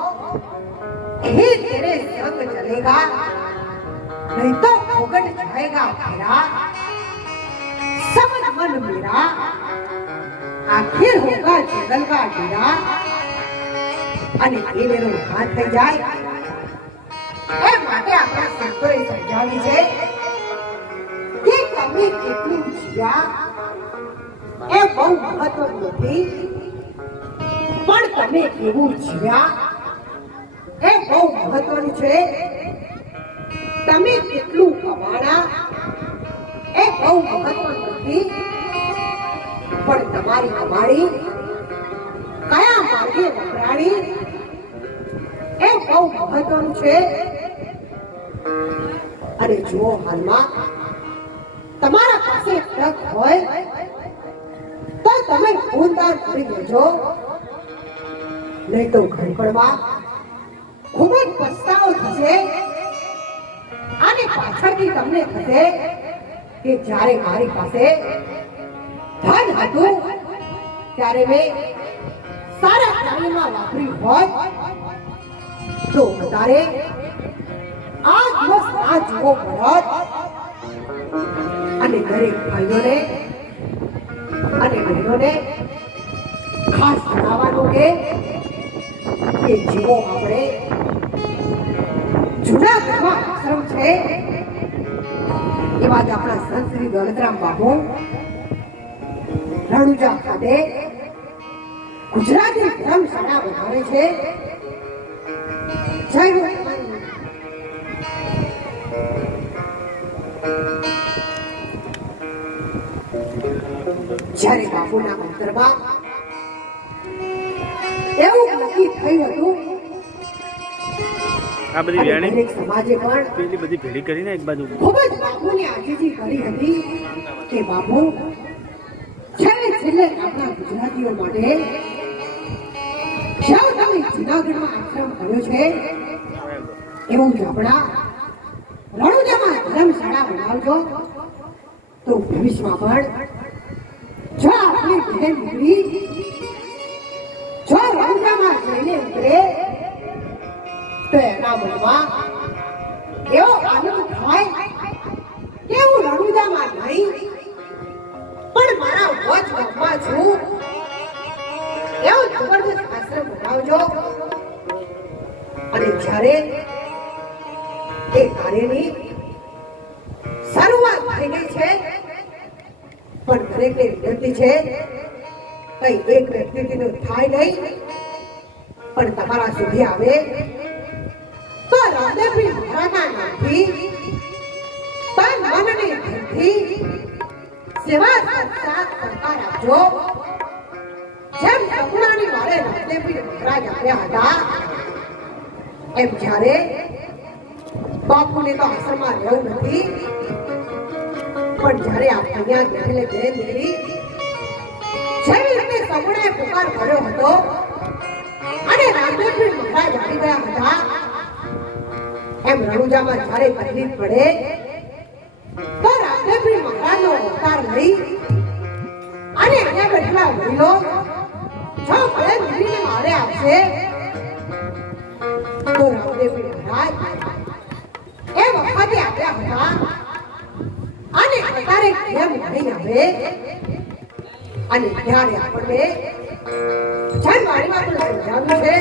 ही तेरे संग चलेगा, नहीं तो भुगत जाएगा तेरा समझ मन मेरा, आखिर होगा जंगल का डेरा। અને એ વેરો હાથ થઈ જાય એ માટે આપણા સંતોએ સમજાવી છે કે તમે કેટલું જીવ્યા એ બહુ મહત્વનું નથી, પણ તમે કેવું જીવ્યા એ બહુ મહત્વનું છે। તમે કેટલું કમાણા એ બહુ મહત્વનું નથી, પણ તમારી કમાણી કયા માર્ગે વપરાણી એ બહુ મહત્વનું છે। અને જુઓ હાલમાં તમારા પાસે તક હોય તો તમે ખૂનદાન કરી દેજો, નહીં તો ઘરપણમાં ખૂબ જ પસ્તાવો થશે। અને પાછળથી તમને થશે કે જ્યારે મારી પાસે ધન હતું ત્યારે મેં સારા કાર્યમાં વાપર્યું હોત તો વધારે આ દિવસ ના જીવો પડત। અને દરેક ભાઈઓને અને બહેનોને ખાસ જણાવવાનું કે જીવો આપણે જૂનાગઢમાં આશ્રમ છે એવા જ આપણા સંત શ્રી દોલતરામ બાપુ રણુજા ખાતે ગુજરાતી ધર્મશાળા બનાવે છે। જય જ્યારે બાપુના અંતરમાં એવું નક્કી થયું હતું આ બધી વેણી સમાજે પણ પેલી બધી ભેળી કરીને એક બાજુ ખૂબ જ બાપુની આજીજી કરી હતી કે બાપુ છેલ્લે આપણા ગુજરાતીઓ માટે જ્યાં તમે જૂનાગઢમાં આશ્રમ કર્યો છે એવું જ આપણા રણુજામાં ધર્મશાળા બનાવજો તો ભવિષ્યમાં પણ જો આપણી બહેન દીકરી જો રણુજામાં જઈને ઉતરે તો એના મનમાં એવો આનંદ થાય કે હું રણુજામાં નહીં પણ મારા વચ ગામમાં છું એવો જબરદસ્ત આશ્રમ બનાવજો। અને જ્યારે એ કાર્યની શરૂઆત થઈ ગઈ છે પણ દરેકને વિનંતી છે કઈ એક વ્યક્તિથી તો થાય નહીં પણ તમારા સુધી આવે તો રામદેવજી મહારાજના નામથી તન મન અને ધનથી સેવા સત્કાર કરતા રાખજો। જેમ સપનાની વારે રામદેવજી મહારાજ આવ્યા હતા એમ જ્યારે બાપુને તો આશ્રમમાં રહેવું નથી પણ જ્યારે અહીંયા બેઠેલે બેન દીકરી જેવી રીતે સપનાએ પુકાર કર્યો હતો અને રામદેવજી મહારાજ આવી ગયા હતા એમ રણુજામાં જ્યારે તકલીફ પડે તો રામદેવજી મહારાજનો અવતાર લઈ અને અહીંયા બેઠેલા વડીલો જો ભલે દીકરીને મારે આવશે તો રામદેવજી મહારાજ એ વખતે આવ્યા હતા અને અત્યારે કેમ નહીં આવે અને ત્યારે આપણને જનવાણીમાં પણ સમજાવ્યું છે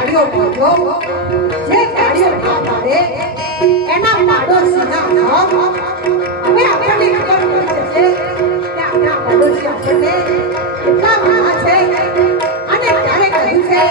તાળીઓ પાડો જે તાળીઓ ના પાડે એના પાડોશીના નામ હવે આપણને ખબર પડી જશે કે આપણા પાડોશી આપણને કેટલા માના છે અને ક્યારે કહ્યું છે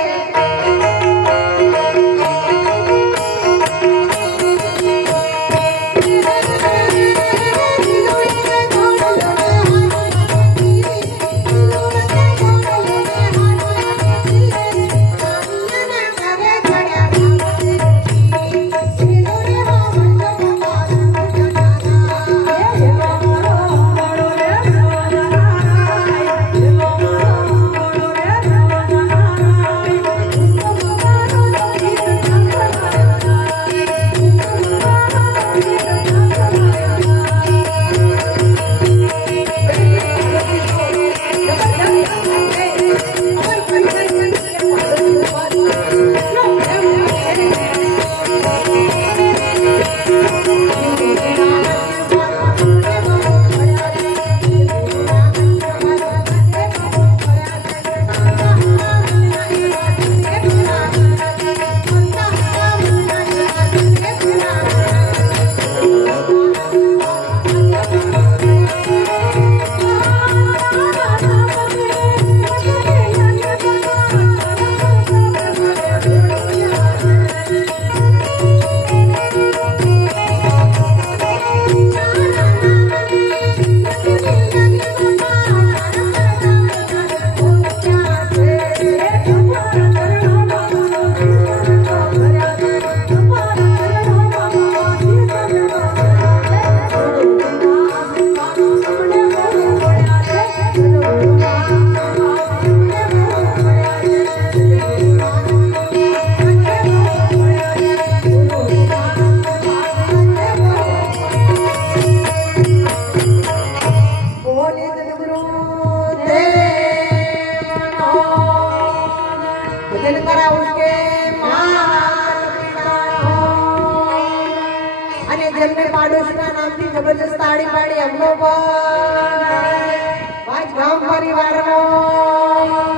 जबरदस्त ताड़ी पाड़ी हम लोग आज गांव परिवार